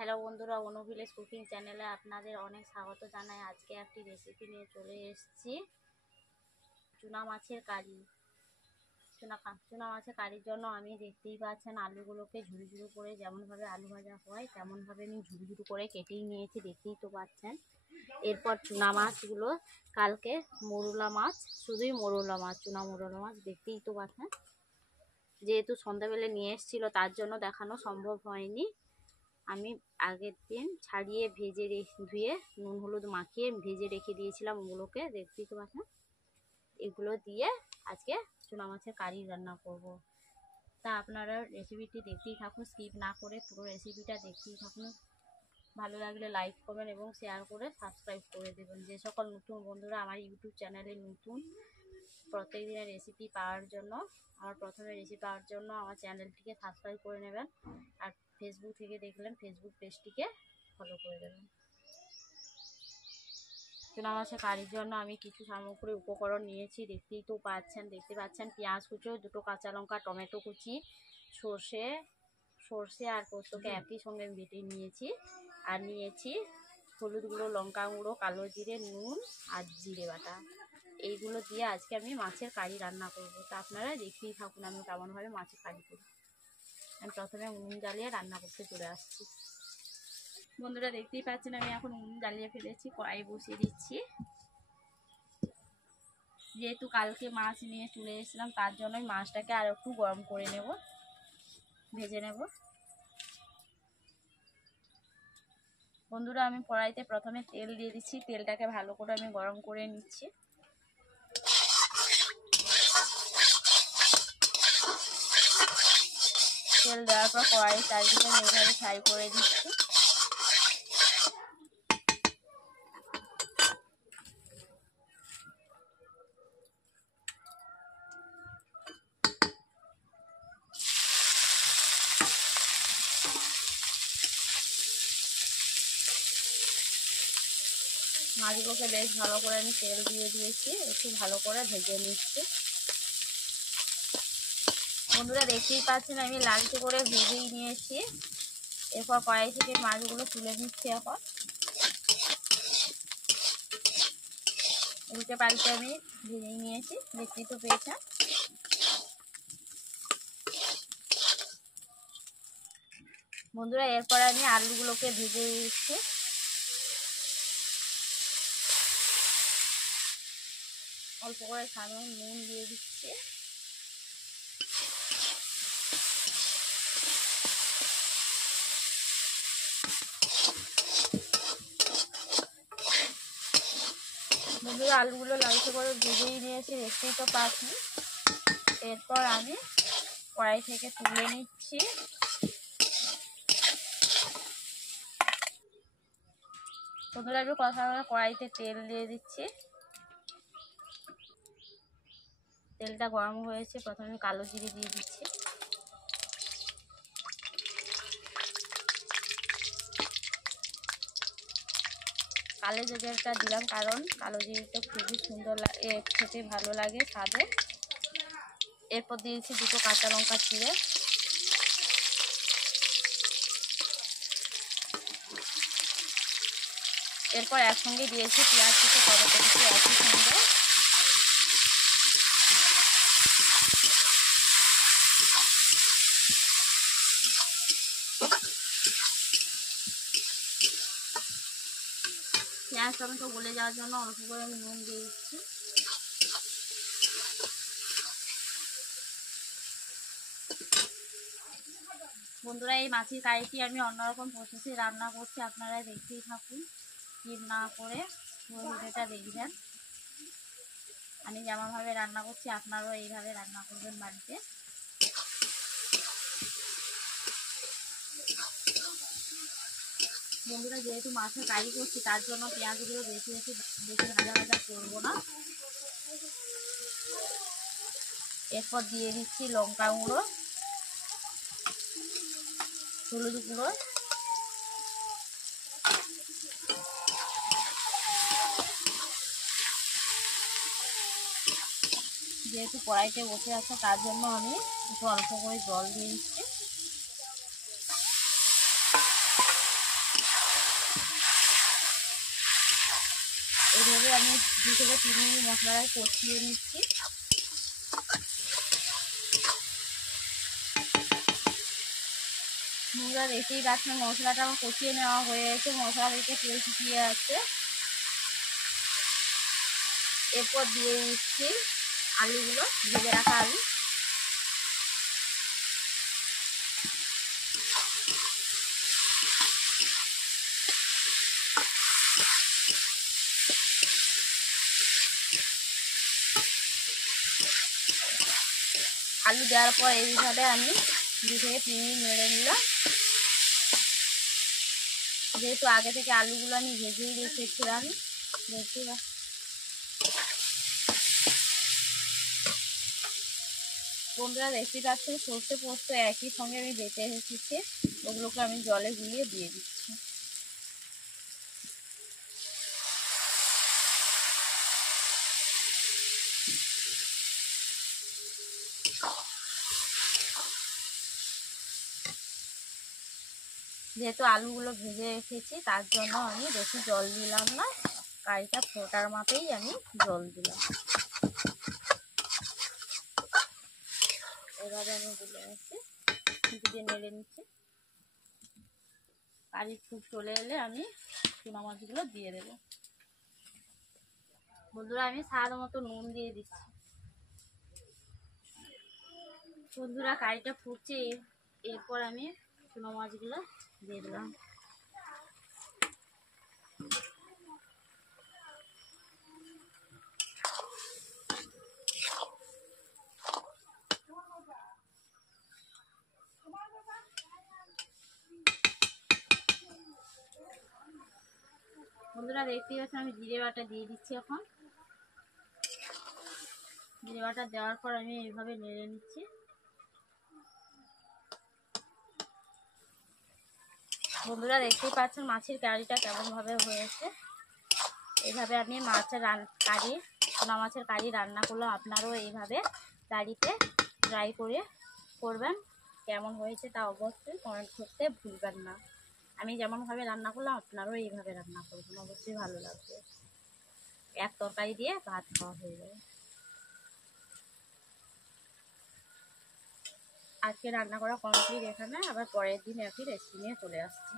Hello বন্ধুরা, অনু village cooking চ্যানেলে আপনাদের অনেক স্বাগত জানাই। আজকে একটি রেসিপি নিয়ে চলে এসেছি, চুনা মাছের কারি। চুনা মাছের কারির জন্য আমি দেখতেই পাচ্ছেন আলুগুলোকে ঝুড়ি ঝুড়ি করে, যেমনভাবে আলু ভাজা হয় তেমনভাবে আমি ঝুড়ি ঝুড়ি করে কেটেই নিয়েছি, দেখতেই তো পাচ্ছেন। এরপর চুনা মাছগুলো কালকে মোরলা মাছ, শুধুই মোরলা মাছ, চুনা মোরলা মাছ, দেখতেই তো পাচ্ছেন। যেহেতু সন্ধ্যাবেলা নিয়ে এসেছিল তার জন্য দেখানো সম্ভব হয়নি। আমি আগের দিন ছাড়িয়ে ভেজে ধুয়ে নুন হলুদ মাখিয়ে ভেজে রেখে দিয়েছিলাম ওগুলোকে, দেখতেই তো পাচ্ছেন। এগুলো দিয়ে আজকে চুনা মাছের কারি রান্না করব। তা আপনারা রেসিপিটি দেখতেই থাকুন, স্কিপ না করে পুরো রেসিপিটা দেখতেই থাকুন। ভালো লাগলে লাইক করবেন এবং শেয়ার করে সাবস্ক্রাইব করে দেবেন। যে সকল নতুন বন্ধুরা আমার ইউটিউব চ্যানেলে নতুন, প্রত্যেক দিনের রেসিপি পাওয়ার জন্য, আমার প্রথমে রেসিপি পাওয়ার জন্য আমার চ্যানেলটিকে সাবস্ক্রাইব করে নেবেন। আর ফেসবুক থেকে দেখলেন ফেসবুক পেজটিকে ফলো করে দেবেন। চুনা মাছের কারির জন্য আমি কিছু সামগ্রী উপকরণ নিয়েছি, দেখতে পাচ্ছেন পেঁয়াজ কুচো, দুটো কাঁচা লঙ্কা, টমেটো কুচি, সর্ষে আর পোস্তকে একই সঙ্গে বেটে নিয়েছি। আর নিয়েছি হলুদ গুঁড়ো, লঙ্কা গুঁড়ো, কালো জিরে, নুন আর জিরে বাটা। এইগুলো দিয়ে আজকে আমি মাছের কারি রান্না করব। তা আপনারা দেখতেই থাকুন আমি কেমনভাবে মাছের কারি করি। আমি প্রথমে উনুন জ্বালিয়ে রান্না করতে চলে আসছি। বন্ধুরা দেখতেই পাচ্ছেন আমি এখন উনুন জ্বালিয়ে ফেলেছি, কড়াই বসিয়ে দিচ্ছি। যেহেতু কালকে মাছ নিয়ে চলে এসেছিলাম তার জন্য মাছটাকে আর একটু গরম করে নেব, ভেজে নেব। বন্ধুরা আমি কড়াইতে প্রথমে তেল দিয়ে দিচ্ছি, তেলটাকে ভালো করে আমি গরম করে নিচ্ছি। তেল দেওয়ার পর কড়াই চারিদিকে আমি এইভাবে ফ্রাই করে দিচ্ছি। মাছগুলোকে বেশ ভালো করে আমি তেল দিয়ে দিয়েছি, একটু ভালো করে ভেজে নিচ্ছি। বন্ধুরা দেখতেই পাচ্ছেন আমি লালচে করে ভেজেই নিয়েছি। এরপর কড়াই থেকে মাছগুলো তুলে নিচ্ছি। এখন উল্টে পাল্টে আমি ভেজে নিয়েছি, দেখতেই তো পেয়েছেন। বন্ধুরা এরপর আমি আলুগুলোকে ভেজে দিচ্ছি। অল্প করে সামান্য নুন দিয়ে দিচ্ছি। বন্ধুরা আলুগুলো লালচে করে ভেজেই নিয়েছি, দেখতেই তো পাচ্ছি। এরপর আমি কড়াই থেকে তুলে নিচ্ছি। বন্ধুরা একটু কথা বলে কড়াইতে তেল দিয়ে দিচ্ছি। তেলটা গরম হয়েছে, প্রথমে কালো জিরে দিয়ে দিচ্ছি। কালো জিরেটা দিলাম কারণ কালো জিরেটা খুবই সুন্দর লাগে, খেতে ভালো লাগে স্বাদে। এরপর দিয়েছি দুটো কাঁচা লঙ্কা চিড়ে। এরপর একসঙ্গে দিয়েছি পেঁয়াজ কুচি, টমেটো কুচি একই সঙ্গে। পেঁয়াজ টমেটো গলে যাওয়ার জন্য অল্প করে আমি নুন দিয়ে দিচ্ছি। বন্ধুরা এই মাছের কারিটি আমি অন্যরকম প্রসেসে রান্না করছি, আপনারা দেখতেই থাকুন, স্কিপ না করে পুরো ভিডিওটা দেখবেন। আমি যেমনভাবে রান্না করছি আপনারাও এইভাবে রান্না করবেন বাড়িতে। বন্ধুরা যেহেতু মাছের কারি করছি তার জন্য পেঁয়াজগুলো বেশি ভাজা ভাজা করবো না। এরপর দিয়ে দিচ্ছি লঙ্কা গুঁড়ো, হলুদ গুঁড়ো, যেহেতু কড়াইতে বসে আছে তার জন্য আমি একটু অল্প করে জল দিয়ে দিচ্ছি। এইভাবে আমি 2 থেকে 3 মিনিট মশলাটা কষিয়ে নিচ্ছি। বন্ধুরা দেখতেই পাচ্ছেন মশলাটা আমার কষিয়ে নেওয়া হয়ে গেছে, মশলা থেকে তেল শুকিয়ে আছে। এরপর দিয়ে দিচ্ছি আলুগুলো, ভেজে রাখা আলু। আলু দেওয়ার পর এইভাবে আমি 2 থেকে 3 মিনিট নেড়ে নিলাম। যেহেতু আগে থেকে আলুগুলো আমি ভেজেই রেখেছিলাম, দেখতে বন্ধুরা দেখতে পাচ্ছেন সর্ষে পোস্ত একই সঙ্গে আমি বেটে রেখেছি, ওগুলোকে আমি জলে গুলিয়ে দিয়ে দিচ্ছি। যেহেতু আলুগুলো ভেজে রেখেছি তার জন্য আমি বেশি জল দিলাম না, কারিটা ফোটার মাপেই আমি জল দিলাম। এভাবে আমি গুলে নিচ্ছি, দিয়ে নেড়ে নিচ্ছি। কারি খুব চলে এলে আমি চুনা মাছগুলো দিয়ে দেবো। বন্ধুরা আমি স্বাদ মতো নুন দিয়ে দিচ্ছি। বন্ধুরা কারিটা ফুটছে, এরপর আমি চুনা মাছগুলো দিয়ে দিলাম। বন্ধুরা দেখতেই পাচ্ছেন আমি জিরে বাটা দিয়ে দিচ্ছি। এখন জিরে বাটা দেওয়ার পর আমি এইভাবে নেড়ে নিচ্ছি। বন্ধুরা দেখতেই পাচ্ছেন মাছের কারিটা কেমনভাবে হয়েছে। এইভাবে আমি মাছের কারি, চুনা মাছের কারি রান্না করলাম। আপনারাও এইভাবে বাড়িতে ট্রাই করবেন। কেমন হয়েছে তা অবশ্যই কমেন্ট করতে ভুলবেন না। আমি যেমনভাবে রান্না করলাম আপনারাও এইভাবে রান্না করবেন, অবশ্যই ভালো লাগবে। এক তরকারি দিয়ে ভাত খাওয়া হয়ে যাবে। আজকে রান্না করা কমপ্লিট, এখানে আবার পরের দিন একই রেসিপি নিয়ে চলে আসছি।